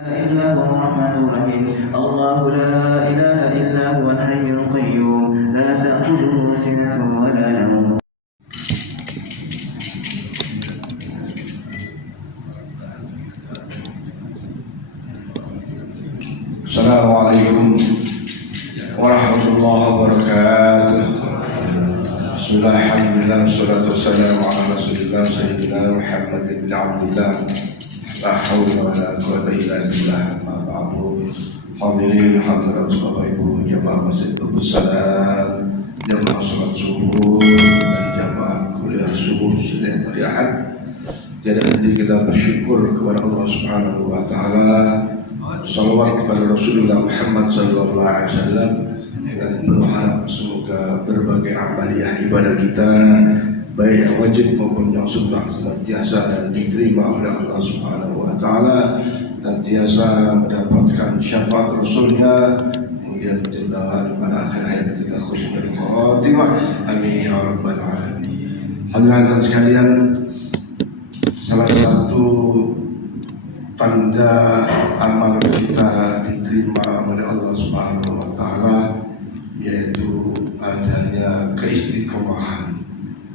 إلا هو الرحمن الرحيم الله لا إله إلا هو الحي القيوم لا تأخذه سنة ولا نوم. Assalamualaikum warahmatullahi wabarakatuh. Bismillahirrahmanirrahim. Wassalatu wassalamu ala rasulillah sayyidina Muhammad bin Abdullah. La hawla wa la quwwata illa billah. Ma ba'du. Hadirin hadirat Bapak Ibu jamaah Masjid Salam, jamaah salat subuh dan jamaah kuliah subuh Senin hari Ahad. Jadi nanti kita bersyukur kepada Allah Subhanahu wa taala. Salawat kepada Rasulullah Muhammad sallallahu alaihi wasallam dan berharap semoga berbagai amaliyah ibadah kita baik yang wajib maupun yang sunnah senantiasa diterima oleh Allah Subhanahu wa taala, senantiasa mendapatkan syafaat Rasulnya, kemudian mudah-mudahan pada akhir hayat kita husnul khatimah. Amin ya rabbal alamin. Hadirin sekalian, salah satu tanda amal kita diterima oleh Allah Subhanahu wa taala yaitu adanya keistiqomahan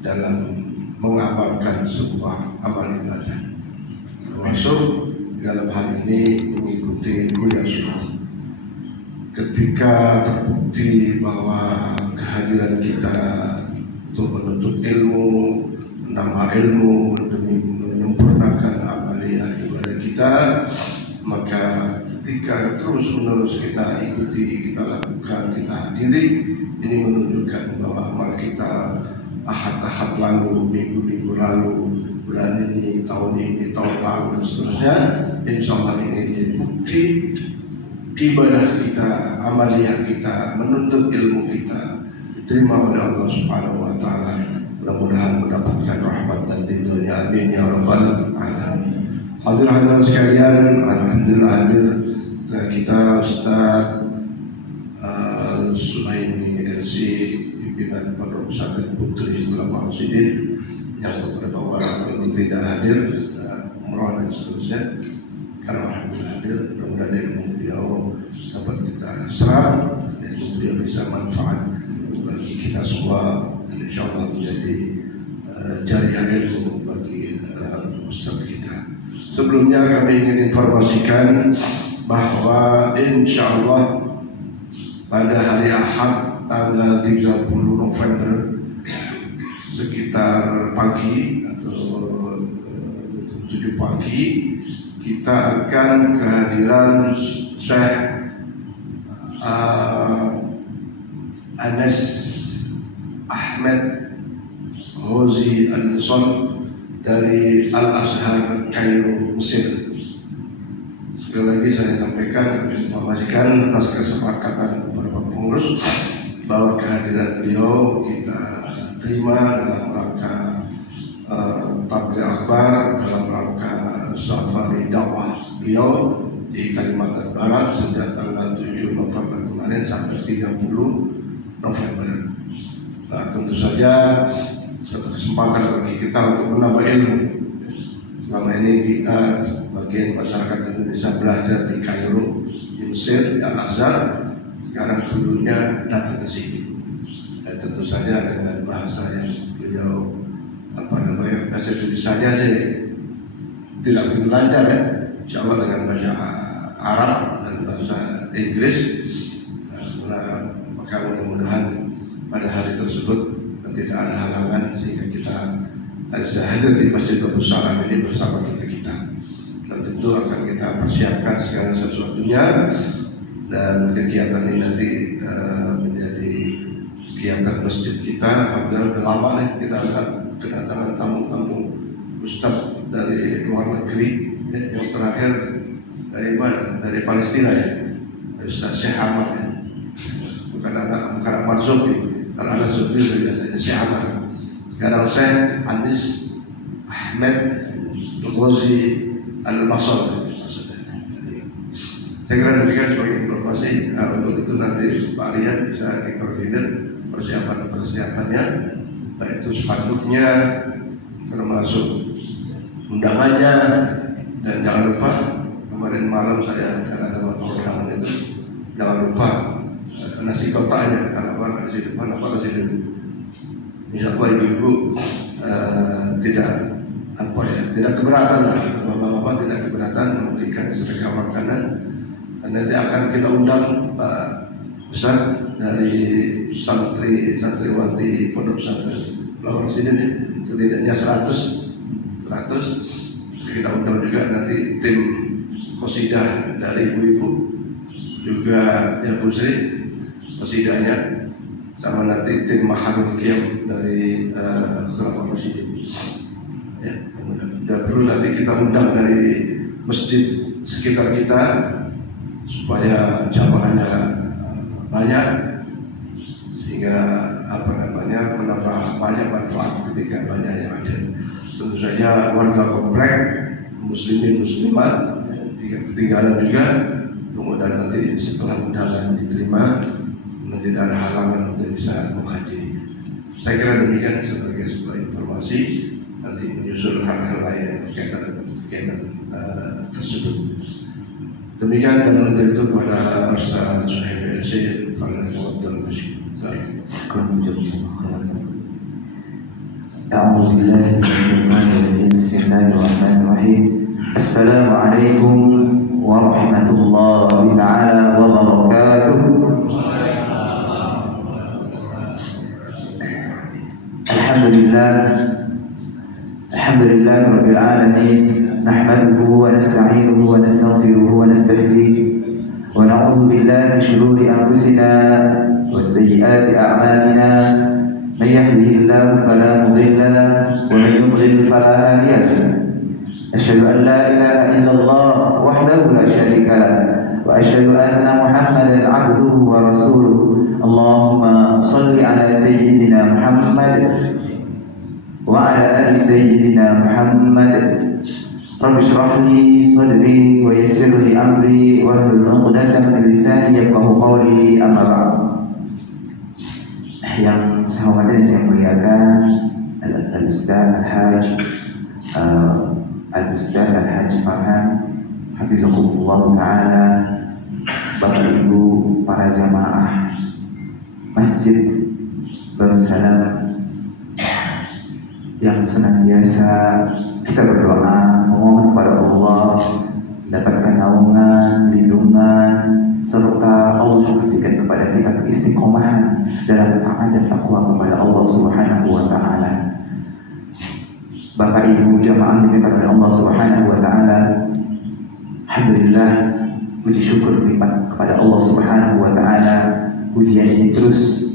dalam mengamalkan sebuah amal ibadah, termasuk dalam hal ini mengikuti kuliah subuh. Ketika terbukti bahwa kehadiran kita untuk menuntut ilmu, menambah ilmu demi menyempurnakan amaliyah ibadah kita, maka ketika terus menerus kita ikuti, kita lakukan, kita hadiri, ini menunjukkan bahwa amal kita ahad-ahad lalu, minggu-minggu lalu, bulan ini, tahun lalu dan seterusnya, insya Allah ini menjadi bukti ibadah kita, amaliyah kita, menuntut ilmu kita diterima oleh Allah Subhanahu wa taala. Mudah-mudahan mendapatkan rahmat dan ridhonya. Amin ya rabbal alamin. Hadirin sekalian, alhamdulillah hadir kita Ustaz Sulaimi LC pimpinan Pondok Pesantren Putri Ulama Rasyidin, yang beberapa orang yang tidak hadir umroh dan seterusnya, karena alhamdulillah hadir. Mudah-mudahan ilmu beliau dapat kita serap dan beliau bisa manfaat bagi kita semua, insyaallah menjadi jariah ilmu bagi Ustaz kita. Sebelumnya kami ingin informasikan bahwa insyaallah pada hari Ahad tanggal 30 November sekitar pagi atau 7 pagi kita akan kehadiran Syekh Anas Ahmed Ghazi Al-Nisal dari Al-Azhar Kairo, Mesir. Sekali lagi saya sampaikan, kami informasikan atas kesepakatan beberapa pengurus bahwa kehadiran beliau kita terima dalam rangka tabligh akbar, dalam rangka safari dakwah beliau di Kalimantan Barat sejak tanggal 7 November kemarin sampai 30 November. Nah, tentu saja satu kesempatan bagi kita untuk menambah ilmu. Selama ini kita bagian masyarakat Indonesia belajar di Kairo, di Mesir, di Al-Azhar. Sekarang gurunya datang ke sini. Dan tentu saja dengan bahasa yang beliau bahasa Indonesia sih tidak begitu lancar ya. Insya Allah dengan bahasa Arab dan bahasa Inggris. Maka mudah-mudahan pada hari tersebut tidak ada halangan sehingga kita bisa hadir di Masjid Salam ini bersama kita. Dan tentu akan kita persiapkan segala sesuatunya, dan kegiatan ini nanti menjadi kegiatan masjid kita. Alhamdulillah sudah lama nih kita akan kedatangan tamu-tamu ustaz dari luar negeri. Yang terakhir dari mana? Dari Palestina ya, Ustaz Syekh Ahmad ya. Bukan Ahmad Zubri. Kalau ada Zubri biasanya Syekh Ahmad. Sekarang Syekh Anis Ahmed Ghazi Al-Nisal. Saya kira demikian sebagai informasi. Nah, untuk itu nanti Pak Rian bisa dikoordinir persiapannya, baik itu sepanduknya, termasuk undangannya, dan jangan lupa kemarin malam saya bicara sama kawan-kawan itu, jangan lupa nasi kotaknya, apa nasi depan, apa nasi dulu. Insyaallah ibu-ibu tidak tidak keberatan lah, bapak-bapak tidak keberatan memberikan sedekah makanan. Dan nanti akan kita undang Pak Ustaz dari santriwati Pondok Pesantren Flower Resident, setidaknya 100. Kita undang juga nanti tim qosidah dari ibu-ibu, juga yang Busri qosidahnya, sama nanti tim Maharul Qiyam dari Flower Resident. Ya, tidak perlu nanti kita undang dari masjid sekitar kita supaya jamaahnya banyak, sehingga menambah banyak manfaat ketika banyak yang ada. Tentu saja warga komplek muslimin muslimat ketinggalan juga, kemudian nanti setelah undangan diterima nanti tidak ada halangan untuk bisa menghadiri. Saya kira demikian sebagai sebuah informasi, nanti menyusul hal-hal lain yang berkaitan dengan kegiatan tersebut. Demikian, dan untuk itu kepada Ustaz Suhaib LC pada waktu masih saya. Bismillahirrahmanirrahim. Assalamualaikum warahmatullahi taala wabarakatuh. Alhamdulillah rabbil alamin. Nahmaduhu wa nasta'inuhu wa nastaghfiruhu wa nastahdihi wa na'udzu billahi min shururi anfusina wa sayyiati a'malina. Man yahdihillahu fala mudilla lahu wa man yudlil fala hadiya lahu. Asyhadu an la ilaha illallah wahdahu la syarika lahu wa asyhadu anna Muhammadan 'abduhu wa rasuluh. Allahumma shalli ala sayyidina Muhammad wa ala ali sayyidina Muhammad. Rabbi shrah li sadri wa yassir li amri wahlul 'uqdatam min lisani yafqahu qawli. Amma ba'd. Yang saya hormati dan saya muliakan Al-Ustaz Al-Hajj Al-Ustaz Al-Hajj Farhan hafizahullah ta'ala, Bapak Ibu para jamaah Masjid Darussalam yang senantiasa kita berdoa memohon kepada Allah mendapatkan naungan, lindungan, serta Allah kasihkan kepada kita keistiqomahan dalam taat dan takwa kepada Allah Subhanahu wa taala. Bapak Ibu jamaah yang dimuliakan Allah Subhanahu wa taala, alhamdulillah, puji syukur nikmat kepada Allah Subhanahu wa taala. Pujian ini terus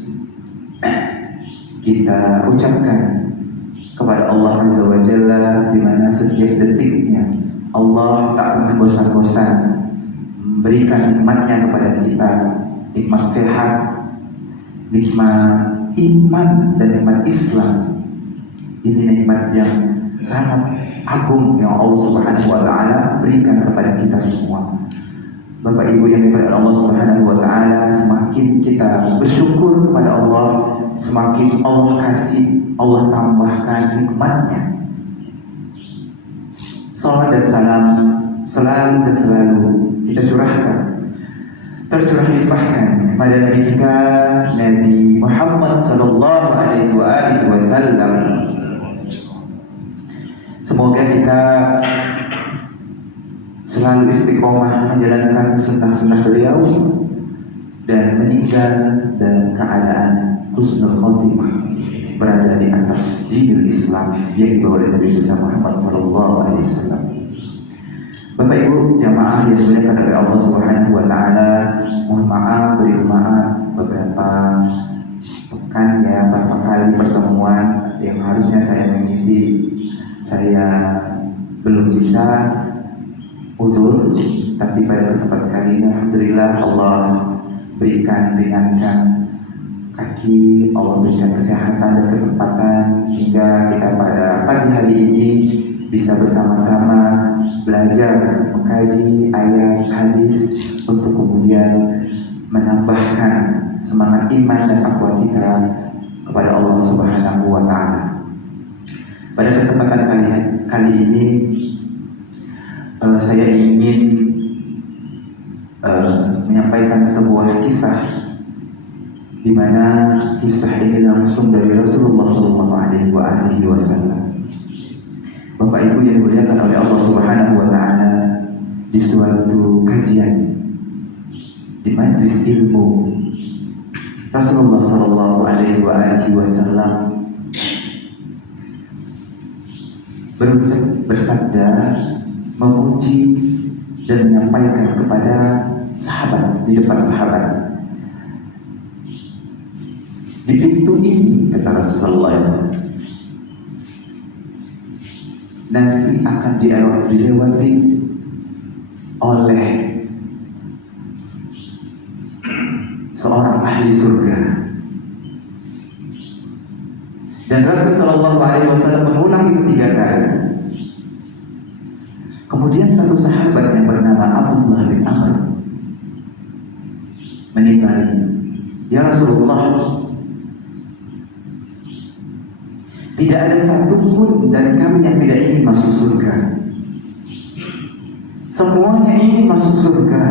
kita ucapkan kepada Allah Azza wa Jalla, di mana setiap detiknya Allah tak pernah bosan-bosan memberikan nikmatnya kepada kita, nikmat sehat, nikmat iman, dan nikmat Islam. Ini nikmat yang sangat agung yang Allah Subhanahu wa taala berikan kepada kita semua. Bapak Ibu yang dimuliakan Allah Subhanahu wa taala, semakin kita bersyukur kepada Allah, semakin Allah kasih, Allah tambahkan nikmatnya. Salawat dan salam selalu dan selalu kita tercurah limpahkan kepada Nabi kita, Nabi Muhammad sallallahu alaihi wasallam. Semoga kita selalu istiqomah menjalankan sunnah-sunnah beliau dan meninggal dalam keadaan husnul khotimah, berada di atas dinul Islam yang dibawa oleh Nabi Muhammad sallallahu alaihi wasallam. Bapak Ibu jamaah yang dimuliakan oleh Allah Subhanahu wa taala, mohon maaf beberapa pekan ya, beberapa kali pertemuan yang harusnya saya mengisi, saya belum bisa uzur, tapi pada kesempatan kali ini alhamdulillah Allah ringankan kaki, Allah berikan kesehatan dan kesempatan sehingga kita pada pagi hari ini bisa bersama-sama belajar mengkaji ayat hadis untuk kemudian menambahkan semangat iman dan takwa kita kepada Allah Subhanahu wa taala. Pada kesempatan kali ini saya ingin sebuah kisah di mana kisah ini langsung dari Rasulullah SAW. Bapak Ibu yang dimuliakan oleh Allah Subhanahu wa Ta'ala, di suatu kajian di majlis ilmu, Rasulullah SAW bersabda, memuji dan menyampaikan kepada sahabat di depan sahabat. Di pintu ini, kata Rasulullah SAW, nanti akan dilewati oleh seorang ahli surga. Dan Rasulullah SAW mengulang itu 3 kali. Kemudian satu sahabat yang bernama Abdullah bin Amr menimpali, "Ya Rasulullah, tidak ada satupun dari kami yang tidak ingin masuk surga. Semuanya ingin masuk surga."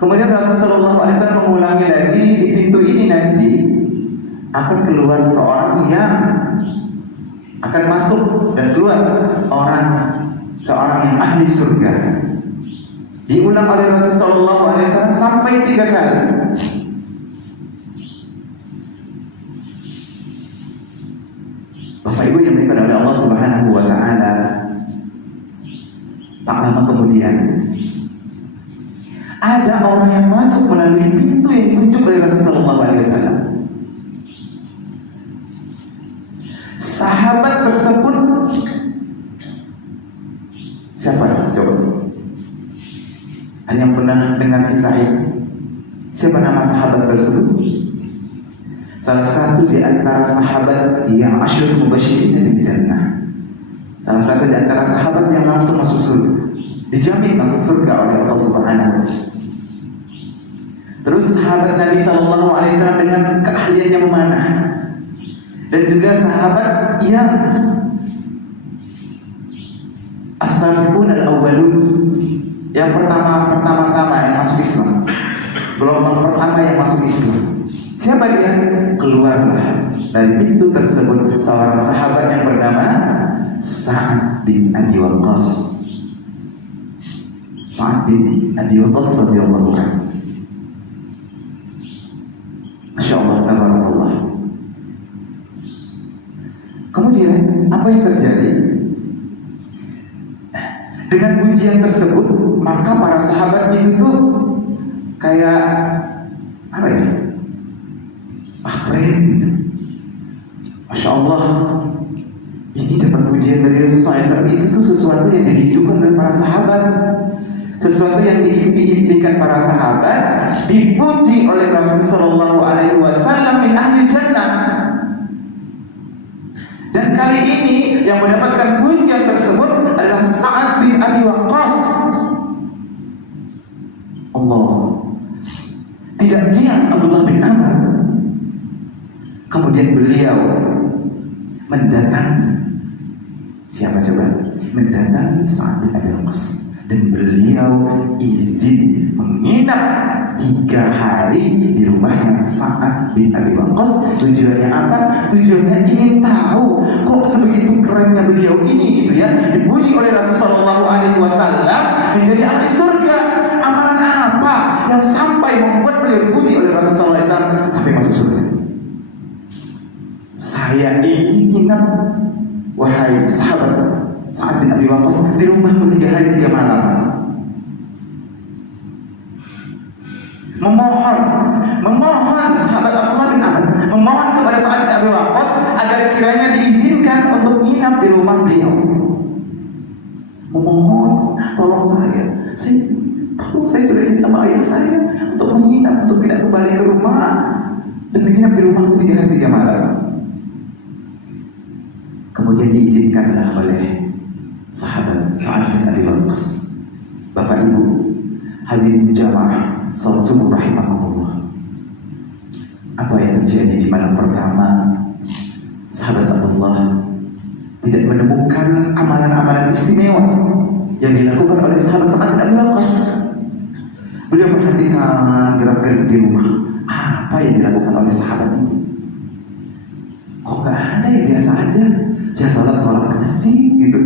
Kemudian Rasulullah SAW mengulangi lagi, di pintu ini nanti akan keluar seorang yang akan masuk dan keluar seorang yang ahli surga. Diulang oleh Rasulullah SAW sampai 3 kali. Bapak Ibu yang dimuliakan oleh Allah Subhanahu wa Ta'ala, tak lama kemudian ada orang yang masuk melalui pintu yang ditunjuk oleh Rasulullah SAW. Sahabat tersebut siapa? Coba. Hanya pernah dengar kisah ini? Siapa nama sahabat tersebut? Salah satu di antara sahabat yang Asyratul Mubasysyirin bil Jannah. Salah satu di antara sahabat yang langsung masuk surga, dijamin masuk surga oleh Allah Subhanahu wa Ta'ala. Terus sahabat Nabi SAW dengan keahliannya memanah, dan juga sahabat yang as-sabiqun al-awwalun, yang pertama-tama yang masuk Islam, gelombang pertama yang masuk Islam. Siapa dia? Keluarlah dari pintu tersebut seorang sahabat yang bernama Sa'ad bin Abi Waqqas. Sa'ad bin Abi Waqqas radhiyallahu anhu. Masya Allah, tabarakallah. Kemudian apa yang terjadi? Dengan pujian tersebut, maka para sahabat itu kayak apa ya? Keren gitu. Masya Allah, ini dapat pujian dari Rasulullah SAW. Itu sesuatu yang dirindukan oleh para sahabat, sesuatu yang diimpikan para sahabat, dipuji oleh Rasulullah SAW min ahli jannah. Dan kali ini yang mendapatkan pujian tersebut adalah Sa'ad bin Abi Waqqas. Allah, tidak diam Abdullah bin Amr. Kemudian beliau mendatangi siapa coba? Mendatangi Sa'ad bin Abi Waqqas, dan beliau izin menginap 3 hari di rumahnya Sa'ad bin Abi Waqqas. Tujuannya apa? Tujuannya ingin tahu kok sebegitu kerennya beliau ini gitu ya, dipuji oleh Rasulullah SAW menjadi ahli surga. Amalan apa yang sampai membuat beliau dipuji oleh Rasulullah SAW sampai masuk surga? Saya ingin inap, wahai sahabat Sa'ad bin Abi Waqqas, di rumahmu 3 hari 3 malam, memohon sahabat Abdullah bin Amr memohon kepada Sa'ad bin Abi Waqqas agar kiranya diizinkan untuk menginap di rumah beliau. Memohon, tolong saya sudah izin sama ayah saya untuk menginap, untuk tidak kembali ke rumah dan menginap di rumahku 3 hari 3 malam. Kemudian diizinkanlah oleh sahabat Sa'ad bin Abi Waqqas. Bapak Ibu hadirin jamaah salat subuh rahimahumullah, apa yang terjadi di malam pertama? Sahabat Abdullah tidak menemukan amalan-amalan istimewa yang dilakukan oleh sahabat Sa'ad bin Abi Waqqas. Beliau perhatikan gerak-gerik di rumah. Apa yang dilakukan oleh sahabat ini? Kok gak ada yang biasa aja? Ya sholat ke masjid gitu.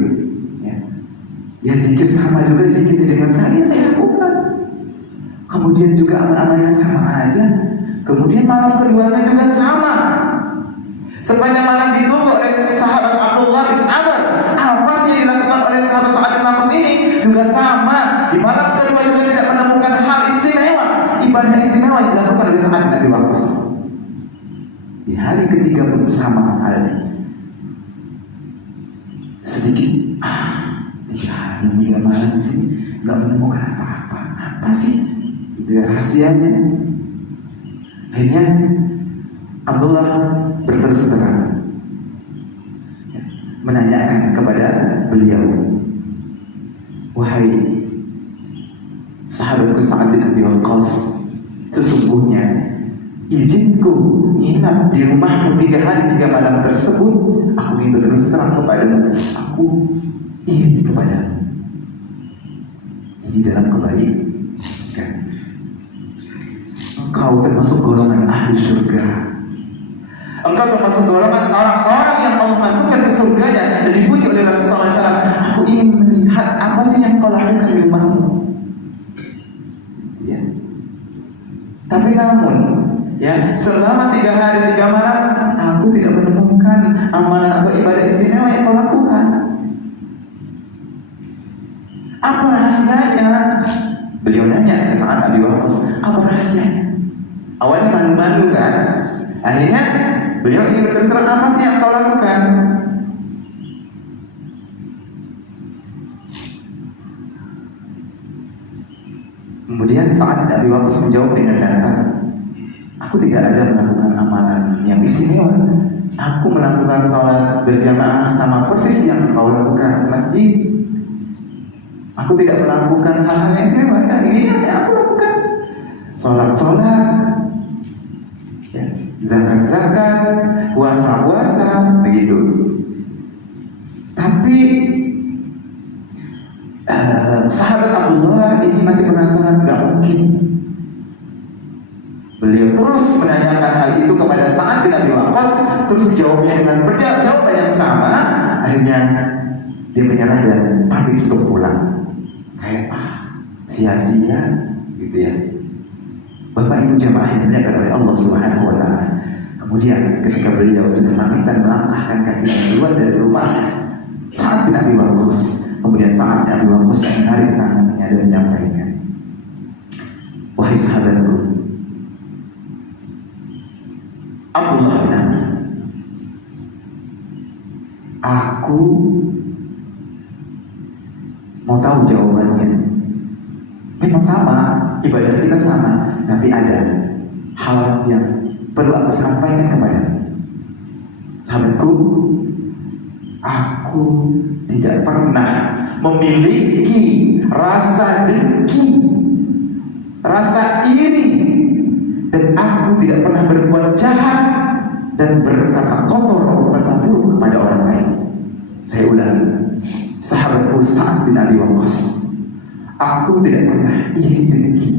Ya zikir sama juga zikir di dengan saya lakukan. Kemudian juga amal-amalnya sama aja. Kemudian malam keduanya juga sama. Sepanjang malam ditunggu oleh sahabat Abdullah bin Amr. Apa sih yang dilakukan oleh sahabat Sa'ad bin Waqqas ini? Juga sama. Di malam kedua juga tidak menemukan hal istimewa. Ibadah istimewa yang dilakukan oleh Sa'ad bin Waqqas. Di hari ketiga pun sama halnya. Sedikit 3 hari 3 malam di sini nggak menemukan apa-apa. Apa sih itu rahasianya? Akhirnya Abdullah berterus terang menanyakan kepada beliau, wahai sahabatku Sa'ad bin Abi Waqqas, sesungguhnya izinku nginap di rumahmu 3 hari 3 malam tersebut, aku ingin berterus terang kepadamu, aku iri kepadamu. Ini dalam kebaikan. Engkau termasuk golongan ahli surga. Engkau termasuk golongan orang-orang yang Allah masukkan ke surganya. Dan dipuji oleh Rasulullah SAW. Aku ingin melihat apa sih yang kau lakukan di rumahmu. Ya. Tapi namun, ya, selama 3 hari 3 malam, aku tidak menemukan amalan atau ibadah istimewa yang kau lakukan. Apa rahasianya? Beliau nanya ke Sa'ad bin Abi Waqqas, apa rahasianya? Awalnya malu-malu kan? Akhirnya beliau ingin berterus terang, apa sih yang kau lakukan? Kemudian Sa'ad bin Abi Waqqas menjawab dengan datar, aku tidak ada melakukan amalan yang istimewa. Aku melakukan salat berjamaah sama persis yang kau lakukan di masjid. Aku tidak melakukan hal-hal yang istimewa. Ini yang aku lakukan. Salat-salat, ya, zakat-zakat, puasa-puasa, begitu. Tapi sahabat Abdullah ini masih penasaran, gak mungkin. Beliau terus menanyakan hal itu kepada Sa'ad bin Abi Waqqas, terus jawabnya dengan jawaban yang sama. Akhirnya dia menyerah dan pamit untuk pulang. Kayak sia-sia gitu ya. Bapak Ibu jamaah yang dimuliakan oleh Allah Subhanahu wa taala. Kemudian ketika beliau sudah pamit dan melangkahkan kakinya keluar dari rumah Sa'ad bin Abi Waqqas, kemudian Sa'ad bin Abi Waqqas menarik tangannya dan menyampaikan, wahai sahabatku Abdullah bin Amr, aku mau tahu jawabannya. Memang sama, ibadah kita sama, tapi ada hal yang perlu aku sampaikan kepada sahabatku. Aku tidak pernah memiliki rasa dengki, rasa iri, dan aku tidak pernah berbuat jahat dan berkata kotor atau berkata buruk kepada orang lain. Saya ulangi, sahabatku Sa'ad bin Abi Waqqas, aku tidak pernah iri dengki.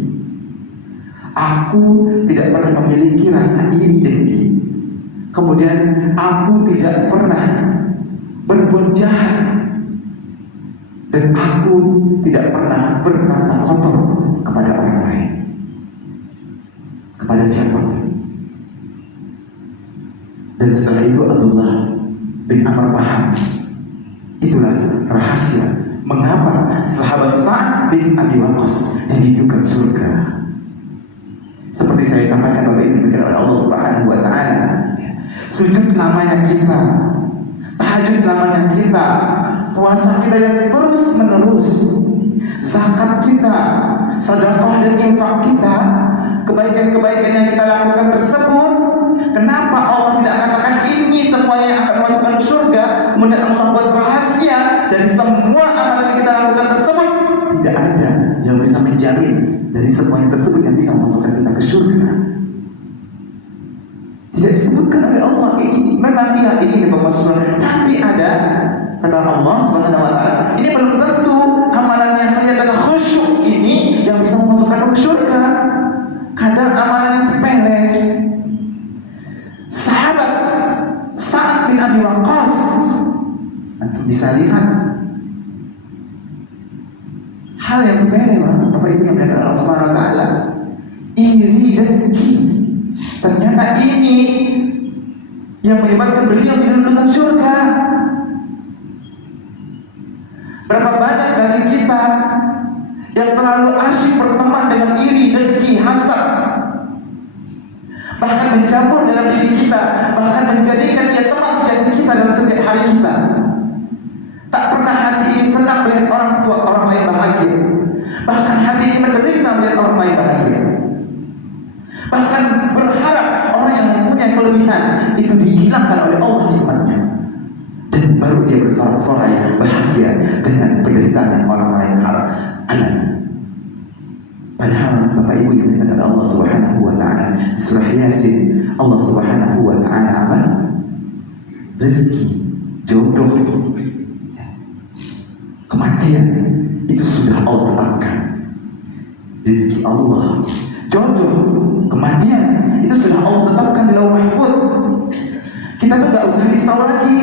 Aku tidak pernah memiliki rasa iri dengki. Kemudian aku tidak pernah berbuat jahat, dan aku tidak pernah berkata kotor kepada orang lain, kepada siapapun. Dan setelah itu Abdullah bin Amr paham. Itulah rahasia mengapa sahabat Sa'ad bin Abi Waqqas dihidukan surga. Seperti saya sampaikan Bapak Ibu oleh Allah Subhanahu wa taala, sujud lamanya kita, tahajud lamanya kita, puasa kita yang terus menerus, zakat kita, sedekah dan infak kita, kebaikan-kebaikan yang kita lakukan tersebut, kenapa Allah tidak katakan ini semuanya yang akan masukkan surga, kemudian Allah buat rahasia dari semua amalan yang kita lakukan tersebut? Tidak ada yang bisa menjamin dari semua yang tersebut yang bisa memasukkan kita ke surga. Tidak disebutkan oleh Allah ini. Memang iya ini masuk surga, tapi ada kata Allah Subhanahu wa taala, ini belum tentu amalan yang kelihatan khusyuk ini yang bisa memasukkan ke surga. hal yang sepele, Bapak Ibu yang berada Allah Subhanahu wa taala. Iri dengki. Ternyata ini yang menyebabkan beliau mendudukan surga. Berapa banyak dari kita yang terlalu asyik berteman dengan iri, dengki, hasad, bahkan mencampur dalam diri kita, bahkan menjadikan dia teman sejati kita dalam setiap hari kita. Tak pernah hati ini senang melihat orang lain bahagia, bahkan hati ini menderita melihat orang lain bahagia, bahkan berharap orang yang mempunyai kelebihan itu dihilangkan oleh Allah nikmatnya, dan baru dia bersorak-sorai bahagia dengan penderitaan yang orang lain alami. Padahal Bapak Ibu yang dimuliakan Allah Subhanahu wa taala, surah Yasin, Allah Subhanahu wa taala apa? Rezeki, jodoh, kematian itu sudah Allah tetapkan. Rezeki Allah, jodoh, kematian itu sudah Allah tetapkan di Lauh Mahfuz. Kita tuh gak usah risau lagi,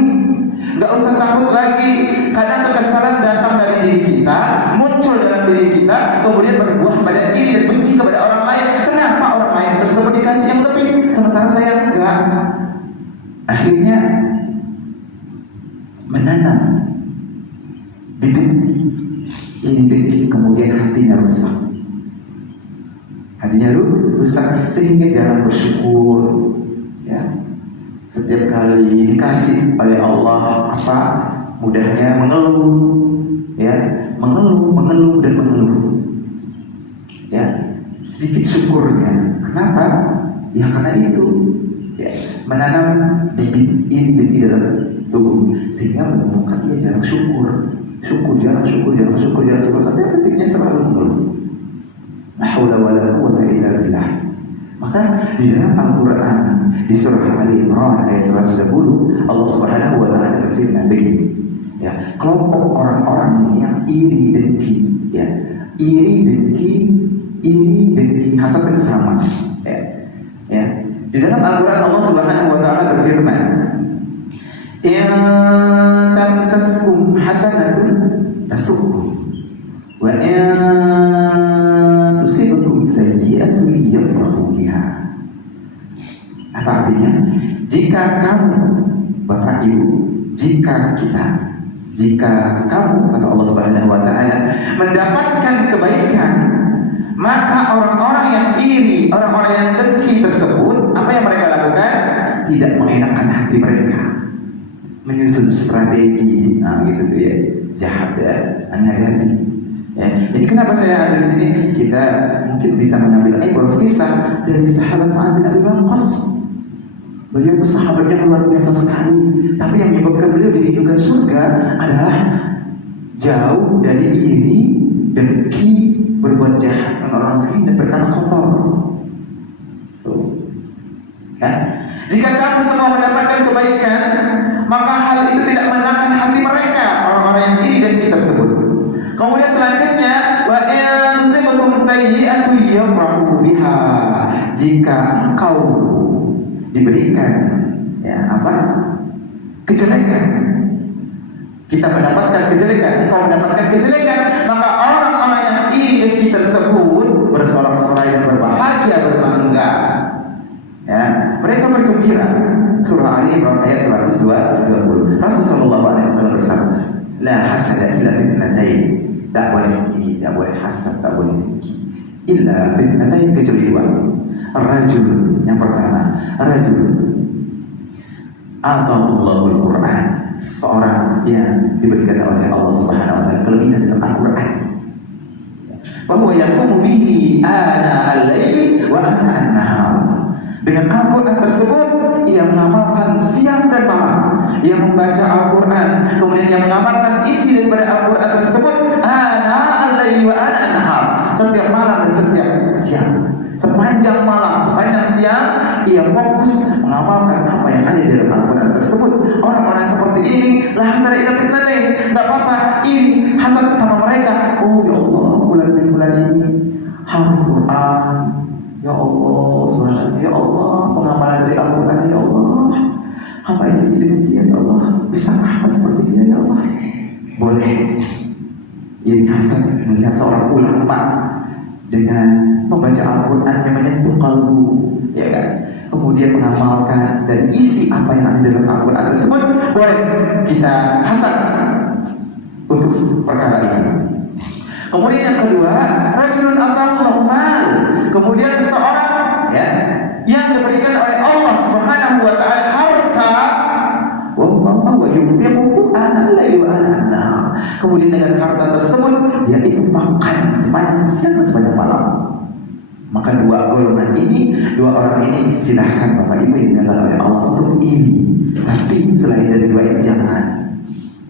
gak usah takut lagi. Kadang kekesalan datang dari diri kita, muncul dalam diri kita, kemudian berbuah pada diri dan benci kepada orang lain. Kenapa orang lain tersebut dikasih yang lebih, sementara saya enggak? Akhirnya menanam bibit ini dengki, kemudian hatinya rusak. Hatinya rusak sehingga jarang bersyukur. Ya, setiap kali dikasih oleh Allah apa, mudahnya mengeluh, ya, mengeluh dan mengeluh. Ya, sedikit syukurnya. Kenapa? Ya karena itu, ya, menanam bibit iri di dalam tubuh sehingga menemukan dia jarang syukur, jarang syukur sampai detiknya selalu mengeluh. La haula wala quwwata illa billah. Maka di dalam Al-Quran di surah Ali Imran ayat 110 Allah Subhanahu wa taala berfirman begini, ya, kelompok orang-orang yang iri dengki, ya, iri dengki hasad itu sama, ya. Di dalam Al-Quran Allah Subhanahu wa taala berfirman, in tamsaskum hasanatun tasukum wa in tusibukum sayyi'atun yafrahu biha. Apa artinya? Jika kamu, Bapak Ibu, jika kamu, kata Allah Subhanahu wa taala, mendapatkan kebaikan, maka orang-orang yang iri, orang-orang yang dengki tersebut, apa yang mereka lakukan? Tidak mengenakan hati mereka, menyusun strategi, gitu tuh ya, jahat ya, hati-hati. Ya, jadi kenapa saya ada di sini? Kita mungkin bisa mengambil kisah dari sahabat Sa'ad bin Abi Waqqas. Beliau itu sahabat yang luar biasa sekali, tapi yang menyebabkan beliau dirindukan surga adalah jauh dari iri, dengki, berbuat jahat dengan orang lain dan berkata kotor. Tuh. Ya. Jika kamu semua mendapatkan kebaikan, maka hal itu tidak menenangkan hati mereka, orang-orang yang iri dan dengki tersebut. Kemudian selanjutnya, wa in tusibukum sayyi'atun yafrahu biha. Jika engkau diberikan, ya, apa? Kejelekan, kita mendapatkan kejelekan, engkau mendapatkan kejelekan, maka orang-orang yang iri dengki tersebut bersorak-sorai dan berbahagia, berbangga. Ya, mereka bergembira. Surah Ali Imran ayat 120. Rasulullah SAW bersabda, la hasada illa fitnatain. Tak boleh iri, tak boleh hasad, tak boleh dengki. Illa fitnatain, kecuali dua. Rajul, yang pertama, rajul Allahul Quran, seorang yang diberikan oleh Allah Subhanahu wa taala kelebihan dalam Al-Quran, bahwa yaqumu bihi ana al-lail wa ana an-nahar. Dengan Al-Quran tersebut ia mengamalkan siang dan malam, ia membaca Al-Quran, kemudian ia mengamalkan isi daripada Al-Quran tersebut ana al-lail wa ana an-nahar, setiap malam dan setiap siang. Sepanjang malam, sepanjang siang, ia fokus mengamalkan apa yang ada di dalam Al-Quran tersebut. Orang-orang seperti ini, lah hasad ila fitnatain, enggak apa-apa iri, hasad sama mereka. Oh ya Allah, bulan ini hafal Quran, ya Allah, subhanallah, ya Allah, pengamalan dari Al-Quran, ya Allah, apa ini dengan dia, ya Allah, bisakah seperti dia, ya Allah? Boleh, iri hasad melihat seorang ulama dengan membaca Al-Quran yang menyentuh kalbu, ya kan? Kemudian mengamalkan dan isi apa yang ada dalam Al-Quran tersebut, boleh kita hasad untuk perkara ini. Kemudian yang kedua, rajulun ata'allahu mal, kemudian seseorang ya yang diberikan oleh Allah Subhanahu wa taala harta, wa yunfiquhu ana-al-laili wa ana-an-nahar. Kemudian dengan harta tersebut dia infakkan sepanjang siang dan sepanjang malam. Maka dua golongan ini, dua orang ini silahkan Bapak Ibu yang dinyatakan oleh Allah untuk iri. Tapi selain dari dua ini jangan.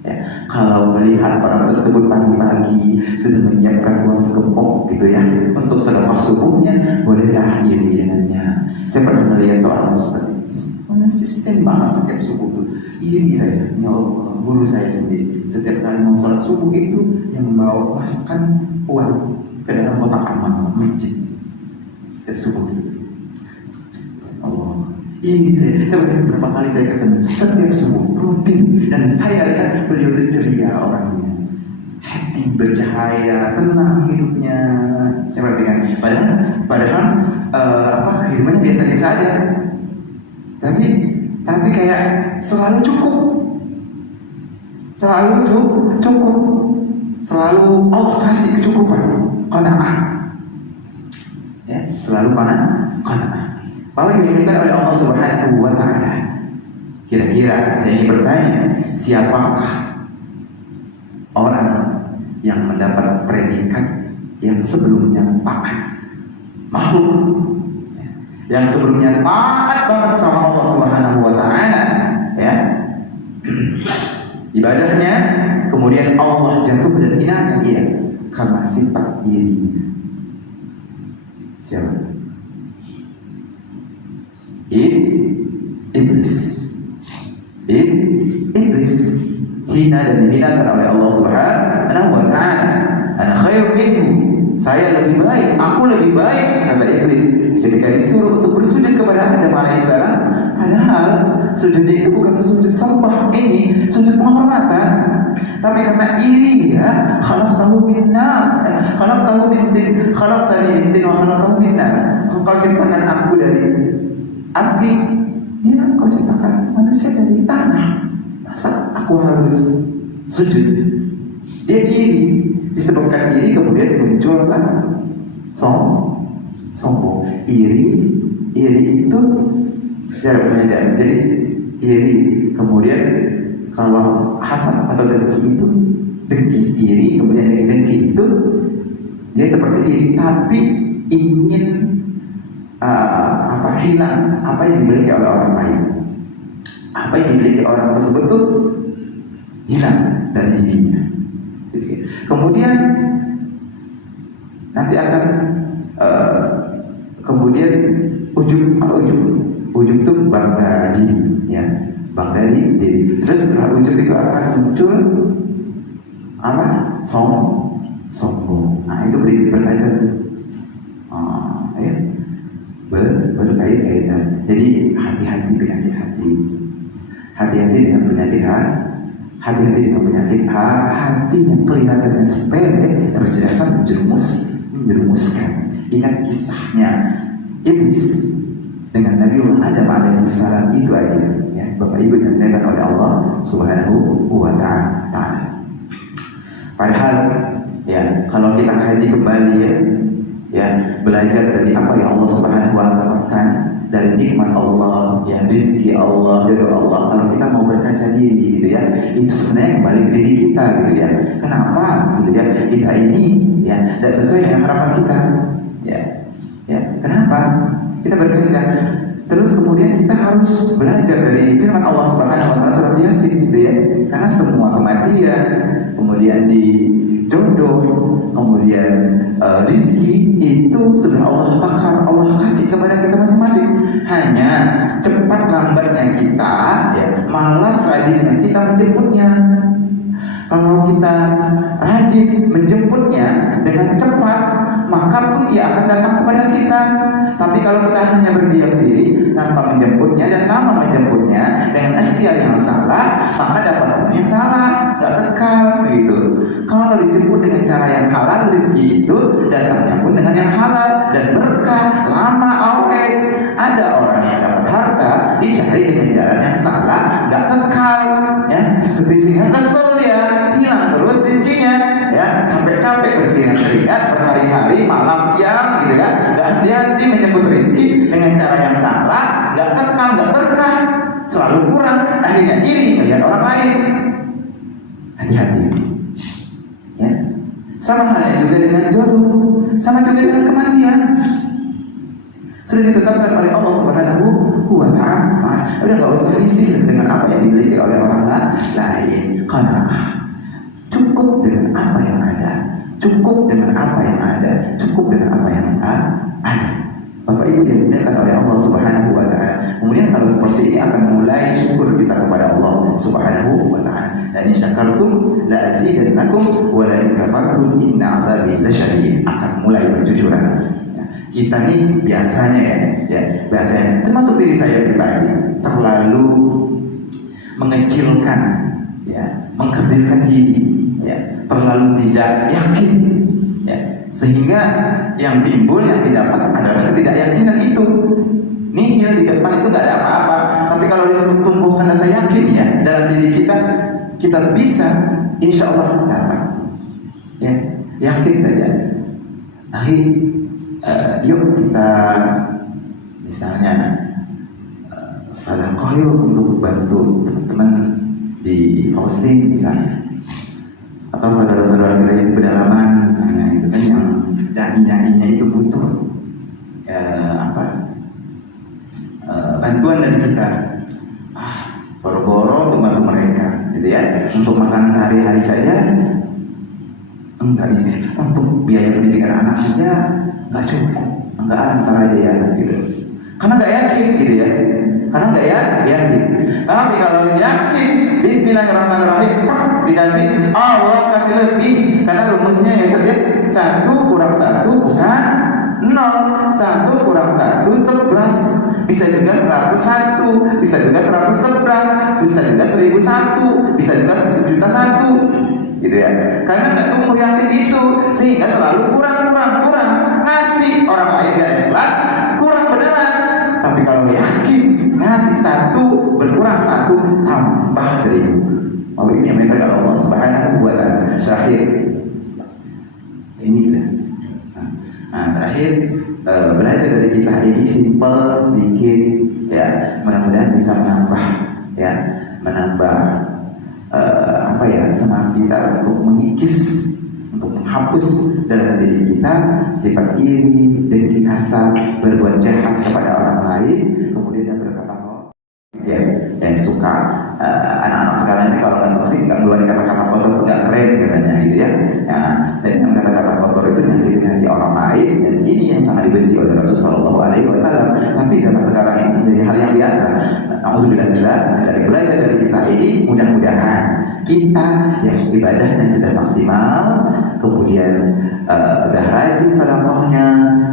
Ya, kalau melihat orang tersebut pagi-pagi sudah menyiapkan uang segepok gitu ya untuk sedekah subuhnya, bolehlah iri dengannya. Saya pernah melihat seorang ustaz, sistem banget setiap subuh itu. Iri saya, ya Allah, guru saya sendiri. Setiap kali mau sholat subuh itu yang membawa masukkan uang ke dalam kotak amal masjid. Setiap subuh Allah, ini saya berapa kali saya ketemu setiap subuh rutin, dan saya lihat beliau itu ceria orangnya, happy, bercahaya, tenang hidupnya. Saya perhatikan, padahal kehidupannya biasa-biasa aja, tapi kayak selalu cukup, selalu Allah kasih kecukupan, qanaah. Ya, selalu qanaah. Bahwa yang dimiliki oleh Allah Subhanahu wa taala. Kira-kira saya ingin bertanya, siapakah orang yang mendapat predikat yang sebelumnya taat? Makhluk yang sebelumnya taat banget sama Allah Subhanahu wa taala, ya. Ibadahnya, kemudian Allah jatuh dan hinakan dia karena sifat iri. Siapa? Iblis. Iblis hina dan dihinakan oleh Allah Subhanahu wa taala. Ana khairun minhu, saya lebih baik, aku lebih baik, kata iblis ketika disuruh untuk bersujud kepada Adam alaihissalam. Padahal sujudnya itu bukan sujud sembah, ini sujud penghormatan. Tapi karena iri, ya, khalaqtahu min nar, khalaqtahu min tin, khalaqtani min tin wa khalaqtahu min nar. Engkau ciptakan aku dari api, ya, engkau ciptakan manusia dari tanah. Masa aku harus sujud? Dia iri. Disebabkan iri kemudian munculkan sombong. Iri itu secara penyadaan. Jadi iri, kemudian kalau hasad atau dengki, iri, kemudian dengki itu dia seperti iri, tapi ingin hilang apa yang dimiliki oleh orang lain. Apa yang dimiliki orang tersebut tuh hilang dari dirinya. Kemudian nanti akan kemudian ujub itu bangga diri, ya, bangga diri. Terus setelah ujub itu akan muncul apa? Sombong. Nah, itu berkaitan, ya, berkaitan. Jadi hati-hati penyakit hati. Hati-hati dengan penyakit hati yang kelihatannya sepele ternyata menjerumuskan. Ingat kisahnya Iblis dengan Nabi Adam alaihissalam itu aja, ya, Bapak Ibu yang dimuliakan oleh Allah Subhanahu wa taala. Padahal, ya, kalau kita kaji kembali, ya, belajar dari apa yang Allah Subhanahu wa taala lakukan, dari nikmat Allah, ya, rezeki Allah, jodoh Allah. Kalau kita mau berkaca diri, gitu ya, itu sebenarnya kembali ke diri kita, gitu ya. Kenapa, gitu ya? Kita ini, ya, tidak sesuai dengan harapan kita, ya. Kenapa? Kita berkaca. Terus kemudian kita harus belajar dari firman Allah Subhanahu wa taala surat Yasin, gitu ya. Karena semua kematian, kemudian di jodoh, kemudian rezeki itu sudah Allah takar, Allah kasih kepada kita masing-masing. Hanya cepat lambatnya kita, ya, malas rajinnya kita menjemputnya. Kalau kita rajin menjemputnya dengan cepat, maka pun ia akan datang kepada kita. Tapi kalau kita hanya berdiam diri tanpa menjemputnya dan lama menjemputnya dengan ikhtiar yang salah, maka dapat yang salah, gak kekal gitu. Kalau dijemput dengan cara yang halal, rezeki itu datangnya pun dengan yang halal dan berkah, lama, awet. Ada orang yang dapat harta dicari dengan jalan yang salah, gak kekal, ya. Sehingga kesel dia, hilang terus rezekinya, ya. Capek-capek berkeringat berhari-hari, malam, siang, gitu kan. Gak hati-hati menyebut rezeki dengan cara yang salah, gak kekal, gak berkah, selalu kurang, akhirnya iri melihat orang lain. Hati-hati. Ya. Sama halnya juga dengan jodoh, sama juga dengan kematian. Sudah ditetapkan oleh Allah Subhanahu wa Ta'ala. Udah nggak usah risih dengan apa yang dimiliki oleh orang lain. Qanaah, cukup dengan apa yang ada, cukup dengan apa yang ada, cukup dengan apa yang ada. Bapak Ibu yang dimuliakan oleh Allah Subhanahu wa Ta'ala. Kemudian kalau seperti ini akan mulai syukur kita kepada Allah Subhanahu wa Ta'ala. Dan in syakartum la azidannakum wa la in kafartum inna 'adzabi lasyadid. Akan mulai berjujuran. Kita nih biasanya biasanya termasuk diri saya pribadi terlalu mengecilkan, ya, mengkerdilkan diri, ya, terlalu tidak yakin, ya, sehingga yang timbul yang didapat adalah ketidakyakinan itu. Nihil di depan itu gak ada apa-apa. Tapi kalau disuruh tumbuhkan rasa yakin, ya, dalam diri kita bisa, insya Allah dapat, ya, yakin saja. Yuk kita misalnya sedekah yuk untuk bantu teman-teman di hosting misalnya, atau saudara-saudara kita yang di pedalaman misalnya, itu kan yang dai-dainya itu butuh bantuan dari kita. Boro-boro untuk bantu mereka, gitu ya, untuk makanan sehari-hari saja enggak bisa, untuk biaya pendidikan anak aja nggak cukup, nggak antara aja ya, gitu. Karena nggak yakin, gitu ya. Karena nggak yakin. Tapi kalau yakin, Bismillahirrahmanirrahim, dikasih, Allah kasih lebih. Karena rumusnya ya saja, 1 kurang 1 bukan 0. 1 kurang 1 11. Bisa juga 101, bisa juga 111, bisa juga 1001, bisa juga 1.000.001. Gitu ya. Karena nggak tumbuh yakin itu, sehingga selalu kurang. Ngasih orang lain gak ikhlas, kurang beneran. Tapi kalau yakin, ngasih 1 berkurang 1 tambah 1000. Oh, ini yang mereka kalau Allah Subhanahu wa Ta'ala. Terakhir, ini terakhir belajar dari kisah ini simple, sedikit, ya, mudah-mudahan bisa menambah semangat kita untuk mengikis, untuk menghapus dalam diri kita sifat iri, dengki kasar, berbuat jahat kepada orang lain, kemudian yang berkata ya, yang suka anak-anak sekarang ini kalau nggak toksik nggak keluar kata-kata kotor itu nggak keren katanya, gitu ya. Dan yang kata-kata kotor itu nyakitin hati orang lain, dan ini yang sangat dibenci oleh Rasulullah SAW. Tapi zaman sekarang ini menjadi hal yang biasa. Alhamdulillah kita belajar dari kisah ini, mudah-mudahan kita yang ibadahnya sudah maksimal, kemudian udah rajin sedekahnya,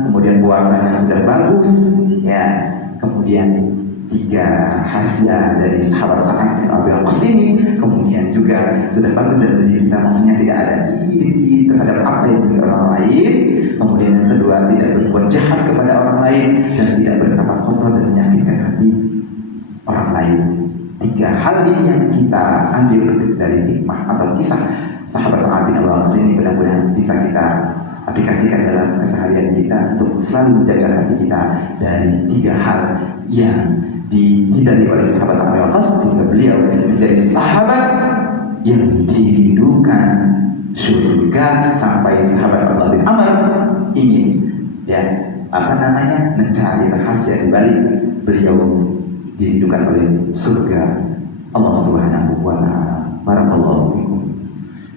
kemudian puasanya sudah bagus, ya, kemudian 3 hasiah dari sahabat-sahabat yang Abu Waqqas ini, kemudian juga sudah bagus dan diri kita, maksudnya tidak ada iri terhadap apa yang dimiliki orang lain, kemudian yang kedua tidak berbuat jahat kepada orang lain dan tidak berkata kotor dan menyakitkan hati orang lain. 3 hal ini yang kita ambil dari hikmah atau kisah sahabat-sahabat Abu Waqqas ini, mudah-mudahan bisa kita aplikasikan dalam keseharian kita untuk selalu menjaga hati kita dari 3 hal yang dihindari oleh sahabat-sahabat Abu Waqqas, sehingga beliau menjadi sahabat yang dirindukan surga, sampai sahabat Abdullah bin Amr ingin, ya, mencari rahasia di balik beliau dirindukan oleh surga Allah Subhanahu wa Ta'ala. Barakallahu fikum.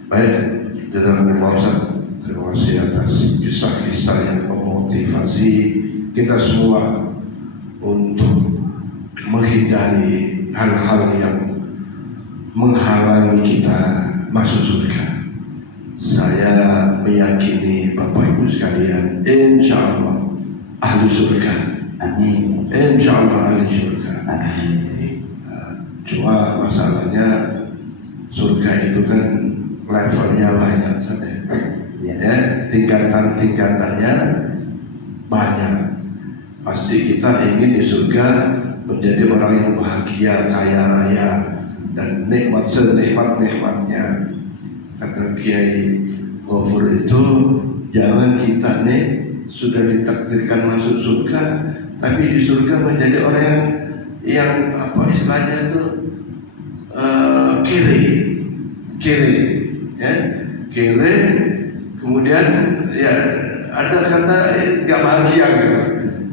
Baik, jazakumullah Ustaz. Terima kasih atas kisah-kisah yang memotivasi kita semua untuk menghindari hal-hal yang menghalangi kita masuk surga. saya meyakini Bapak Ibu sekalian, insya Allah ahli surga. Amin. Insya Allah ahli surga. Amin. Cuma masalahnya surga itu kan levelnya banyak saja. Ya, tingkatan-tingkatannya banyak. Pasti kita ingin di surga menjadi orang yang bahagia, kaya raya, dan nikmat senikmat-nikmatnya. Kata Kiai Ghafur itu, jangan kita nih sudah ditakdirkan masuk surga, tapi di surga menjadi orang yang apa istilahnya itu kiri, ya, kiri. Kemudian ya ada kata nggak bahagia gitu.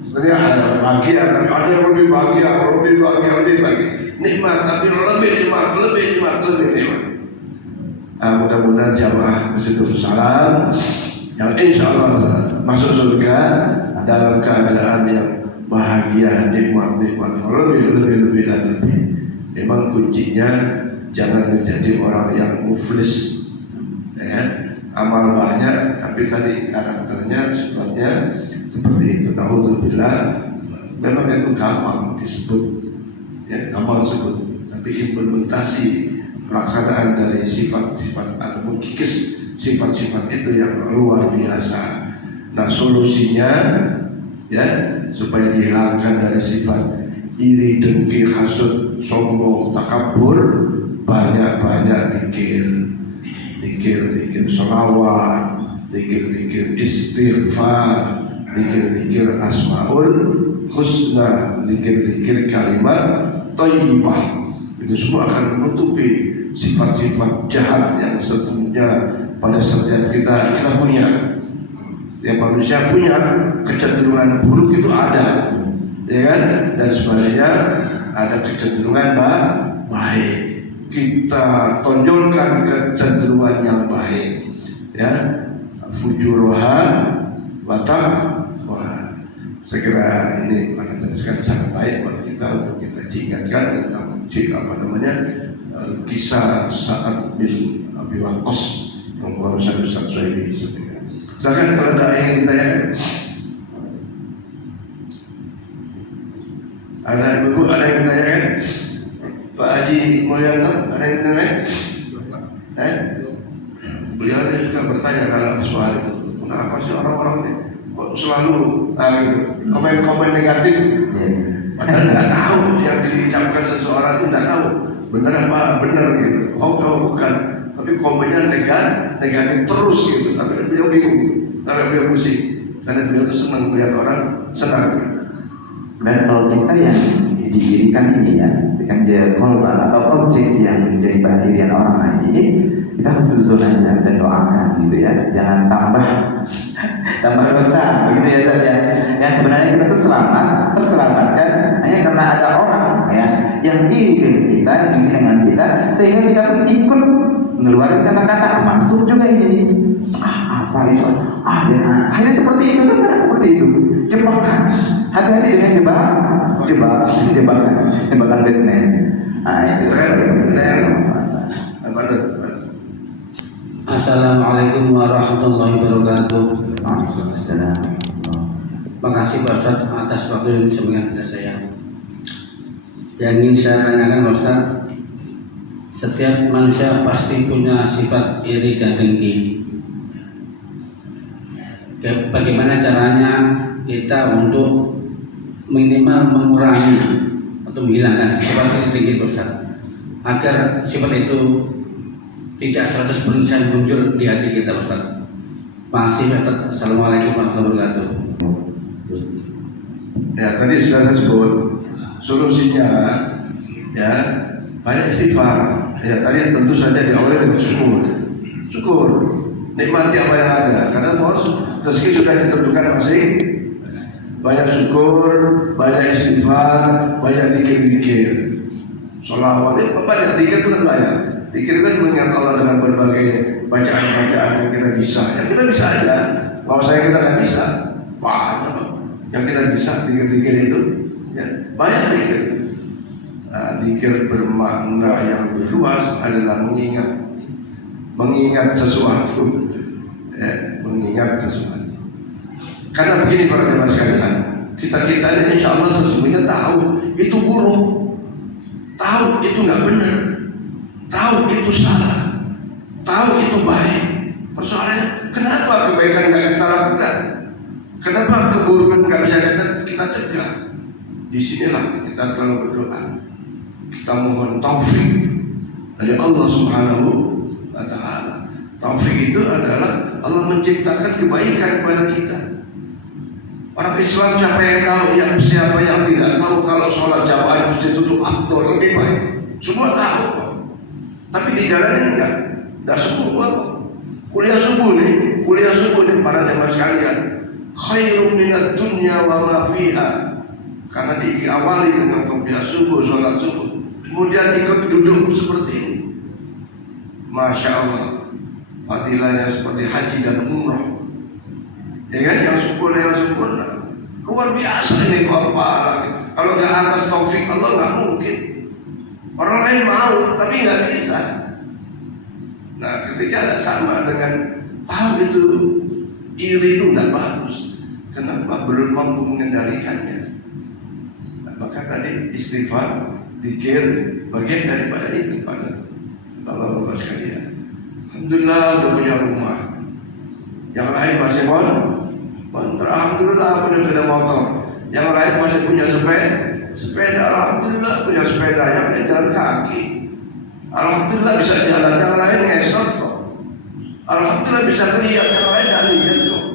Sebenarnya ada bahagia, tapi ada yang lebih bahagia, lebih bahagia. Nikmat, tapi lebih nikmat. Mudah-mudahan jamaah Masjidul Salam yang insya Allah masuk surga dalam keadaan yang bahagia, nikmat, lebih. Memang kuncinya jangan menjadi orang yang muflis, ya. Amal banyak, tapi tadi karakternya, sifatnya seperti itu. Alhamdulillah, memang itu gampang disebut, ya, gampang disebut. Tapi implementasi pelaksanaan dari sifat-sifat atau mengkikis sifat-sifat itu yang luar biasa. Nah, solusinya, ya, supaya dihilangkan dari sifat iri, dengki, hasud, sombong, takabur, banyak-banyak zikir sholawat, zikir istighfar, zikir asmaul husna, zikir kalimat thayyibah. Itu semua akan menutupi sifat-sifat jahat yang sebetulnya pada setiap kita punya. Yang manusia punya kecenderungan buruk itu ada, ya kan? Dan sebenarnya ada kecenderungan baik. Kita tonjolkan kecenderungan yang baik, ya, fujurohan watak. Wah, saya kira ini sekali sangat baik buat kita untuk kita diingatkan tentang kisah saat bin Abi Waqqas yang baru saya ini. Silakan kalau ada yang ditanyakan. Ada ibu, ada yang ditanyakan? Pak Haji Mulyanto, ada yang ditanyakan? Beliau ini juga bertanya kalau soal itu. Kenapa sih orang-orang ini kok selalu komen-komen negatif? Padahal nggak tahu yang diucapkan seseorang itu nggak tahu benar apa benar gitu. Bukan. Tapi komennya negatif terus gitu. Tapi beliau bingung, tapi beliau pusing. Karena beliau itu senang melihat orang senang. Dan kalau kita yang didirikan ini ya, dengan dia korban atau objek yang menjadi perhatian orang lain ini, kita harus suzunan dan doakan gitu ya. Jangan tambah dosa begitu ya saja. Yang sebenarnya kita terselamatkan hanya karena ada orang ya yang iri dengan kita, ingin dengan kita, sehingga kita pun ikut mengeluarkan kata-kata masuk juga ini. Apa itu? Akhirnya seperti itu kan? Karena seperti itu. Jebakan. Hati-hati dengan jebakan Batman. Itu Assalamualaikum warahmatullahi wabarakatuh. Waalaikumsalam. Terima kasih Pak Ustaz atas waktu yang diberikan kepada saya. Yang ingin saya tanyakan Pak Ustaz, setiap manusia pasti punya sifat iri dan dengki. Bagaimana caranya kita untuk minimal mengurangi atau menghilangkan sifat iri dengki Pak Ustaz, agar sifat itu tidak 100% muncul di hati kita Pak Ustaz. Makasih Ustaz. Assalamualaikum warahmatullahi wabarakatuh. Ya, tadi sudah saya sebut solusinya, ya, banyak istighfar. Ya, tadi tentu saja diawali dengan syukur, nikmati apa yang ada. Karena rezeki sudah ditentukan masing. Banyak syukur, banyak istighfar, banyak zikir. Sholawat, banyak zikir itu kan banyak. Zikir kan mengingat Allah dengan berbagai bacaan-bacaan yang kita bisa. Yang kita bisa aja, bahwa saya kita nggak bisa. Banyak yang kita bisa zikir itu, ya, banyak zikir. Zikir bermakna yang lebih luas adalah mengingat mengingat sesuatu, ya, mengingat sesuatu. Karena begini para jemaah sekalian, kita ini insya Allah sesungguhnya tahu itu buruk, tahu itu nggak benar, tahu itu salah, tahu itu baik. Persoalannya, kenapa kebaikan nggak kita lakukan? Kenapa keburukan nggak bisa kita cegah? Disinilah kita selalu berdoa. Kita mohon taufik dari Allah Subhanahu wa Ta'ala. Taufik itu adalah Allah menciptakan kebaikan kepada kita. Orang Islam siapa yang tidak tahu kalau sholat jamaah di masjid itu afdal, lebih baik. Semua tahu, tapi dijalanin enggak semua. Kuliah subuh nih para jemaah sekalian. Khairum minad dunya wa ma fiha. Karena diawali dengan kuliah subuh, sholat subuh, kemudian ikut duduk seperti ini. Masya Allah, fadilahnya seperti haji dan umrah. Ya kan, yang sempurna, luar biasa ini lagi. Kalau nggak atas taufik Allah nggak mungkin. Orang lain mau, tapi nggak bisa. Nah, ketika sama dengan tahu itu iri itu nggak bagus. Kenapa belum mampu mengendalikannya? Nah, maka tadi istighfar, zikir, bagian daripada itu pada Bapak-bapak sekalian. Alhamdulillah udah punya rumah. Yang lain masih motor. Alhamdulillah punya sepeda motor. Yang lain masih punya sepeda. Alhamdulillah punya sepeda. Yang lain jalan kaki. Alhamdulillah bisa jalan. Yang lain ngesot kok. Alhamdulillah bisa melihat. Yang lain tidak lihat kok.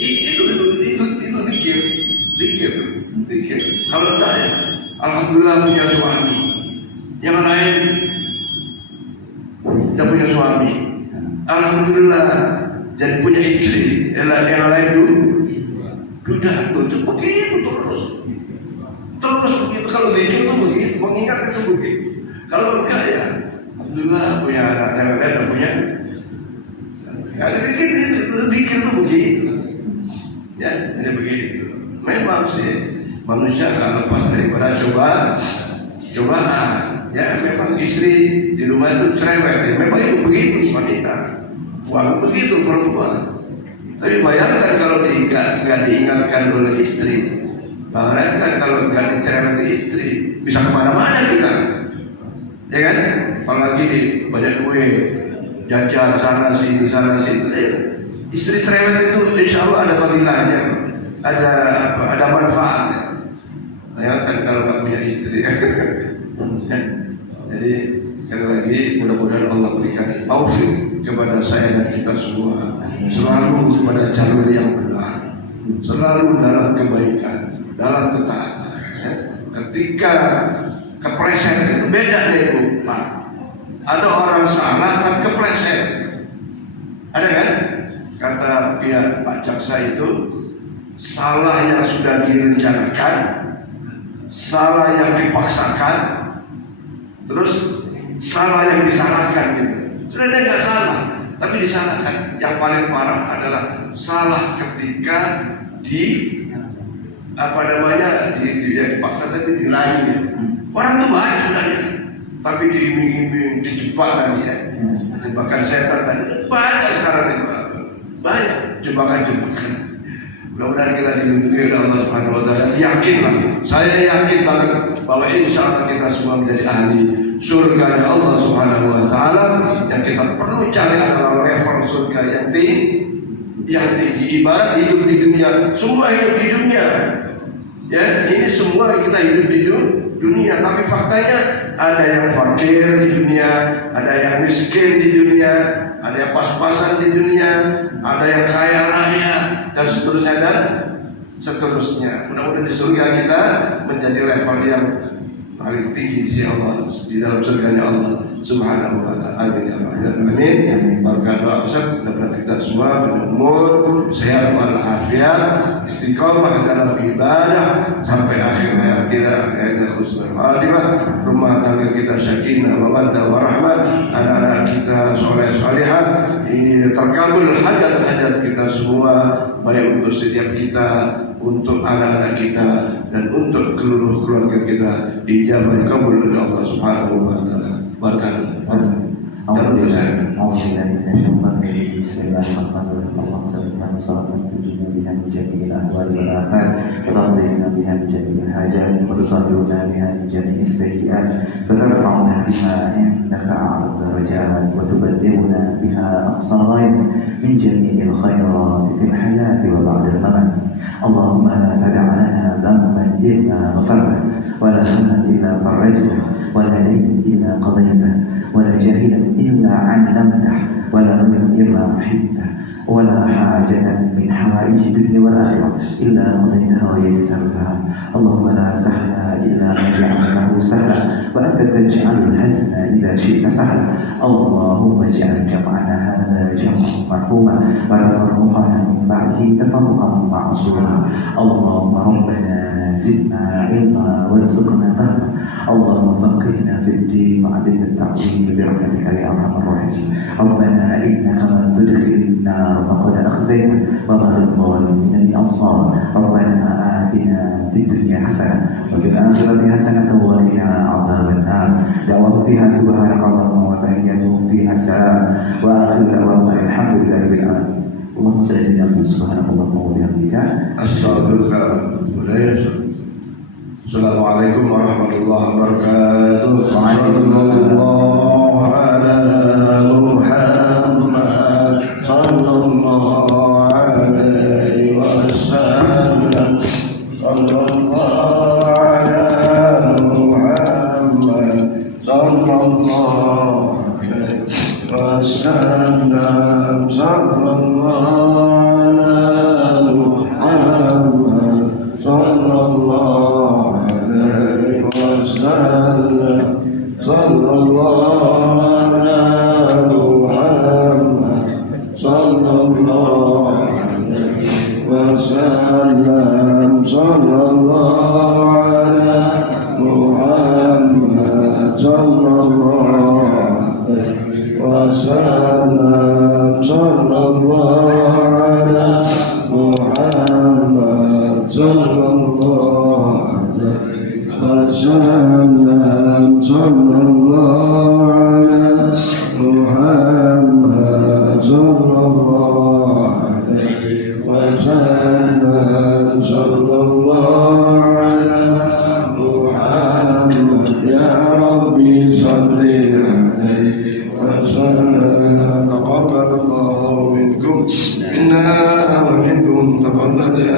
Itu dikir. Kalau saya alhamdulillah punya suami. Yang lain tidak punya suami. Alhamdulillah jadi punya istri. Yang lain sudah begitu terus begitu. Kalau zikir itu begitu, mengingat itu begitu. Kalau enggak ya alhamdulillah punya anak, yang lain tidak punya. Zikir itu begitu. Ya, jadi begitu. Memang sih manusia tak lepas daripada cobaan. Ya, memang istri di rumah itu cerewet. Ya, memang itu begitu wanita. Bukan begitu perempuan. Tapi bayangkan kalau tidak diingatkan oleh istri. Bayangkan kalau tidak dicerewet istri, bisa kemana-mana kita. Ya kan? Apalagi banyak duit, jajan sana sini. Istri cerewet itu insya Allah ada fadilahnya, ada manfaatnya. Bayangkan kalau nggak punya istri. Jadi sekali lagi mudah-mudahan Allah berikan taufik kepada saya dan kita semua, selalu kepada jalur yang benar, selalu dalam kebaikan, dalam ketaatan. Ketika kepleset itu beda deh Bu, Pak. Ada orang salah kan kepleset, ada kan? Kata pihak Pak Jaksa itu salah yang sudah direncanakan, salah yang dipaksakan, terus salah yang disalahkan gitu. Sebenarnya nggak salah, tapi disalahkan. Yang paling parah adalah salah ketika dipaksa tadi dirayu. Orang itu baik sebenarnya, tapi diiming-iming, dijebak kan ya. Jebakan setan tadi banyak sekarang itu. Banyak jebakan-jebakan. Mudah-mudahan kita dilindungi oleh Allah Subhanahu wa Ta'ala. Yakinlah, saya yakin banget bahwa insya Allah kita semua menjadi ahli surga Allah Subhanahu wa Ta'ala. Yang kita perlu cari adalah level surga yang tinggi. Ibarat hidup di dunia, semua hidup di dunia. Ya, ini semua kita hidup di dunia. Tapi faktanya ada yang fakir di dunia, ada yang miskin di dunia, ada yang pas-pasan di dunia, ada yang kaya raya dan seterusnya. Mudah-mudahan di surga kita menjadi level yang paling tinggi di sisi Allah, di dalam surganya Allah Subhanahu wa Ta'ala. Amin. Maka doa Ustaz, mudah-mudahan kita semua berumur sehat walafiat, istiqamah dalam ibadah sampai akhir hayat kita, hayat husnul khatimah, rumah tangga kita sakinah, mawaddah warahmah, anak-anak kita soleh-solehah, terkabul hajat-hajat kita semua, baik untuk setiap kita, untuk anak-anak kita, dan untuk seluruh keluarga kita, dijabah kabul oleh Allah Subhanahu wa Ta'ala. Barkah. Bismillahirrahmanirrahim. Allahumma salli ala Muhammad tujina biha min jami'il ahwali wal afat wa taqdina biha min jami'il hajat wa tutahhiruna biha min jami'is sayyi'at wa tarfa'una biha indaka a'la darajat wa tuballighuna biha aqsa ghayat min jami'il khairat fil hayati wa ba'dal mamat. Allahumma la tada' lana dhanban illa ghafartahu wa la hamman illa farajtahu wa la daynan illa qadaytahu wa la jahilan illa 'allamtahu wa la ghayran illa rahimtahu wa la hajatan min hawaij dunya wal akhirah illa qadaytaha wa yassartaha. Allahumma la sahla illa ma ja'altahu sahla wa anta taj'alul hazna idha syi'ta sahla. Allahumma ij'al jam'ana hadha jam'an marhuma wa tafarruqana min ba'dihi tafarruqan ma'sura. Allahumma rabbana zidna ilma warzuqna fahma. Allahumma faqihna fid din wa 'allimna at-ta'wil bi rahmatika ya arhamar rahimin. Rabbana innaka man tudkhilin nar faqad akhzaytahu wa ma lidh-dhalimin min ansar. Rabbana atina fid dunya hasanah wa fil akhirati hasanah wa qina 'adzaban nar. Da'wahum fiha subhanakallahumma wa tahiyyatuhum fiha salam wa akhiru da'wahum alhamdulillahi rabbil alamin. Allahumma salli ala subhanakallahumma wa bihamdika astaghfiruka wa atubu ilaik. Assalamualaikum warahmatullahi wabarakatuh. Sallallahu ala Muhammad sallallahu alaihi wasallam. Sallallahu ala Muhammad sallallahu alaihi wasallam. Sallallahu ala Muhammad sallallahu alaihi wasallam. Sallallahu ala Muhammad sallallahu alaihi wasallam. Sallallahu ala Muhammad sallallahu alaihi wasallam. Sallallahu ala Muhammad sallallahu alaihi wasallam. Sallallahu ala Muhammad sallallahu alaihi wasallam. Sallallahu ala Muhammad. Ya Rabbi salli alaihi wasallam. Taqabbalallahu minkum minna wa minkum. Taqabbal ya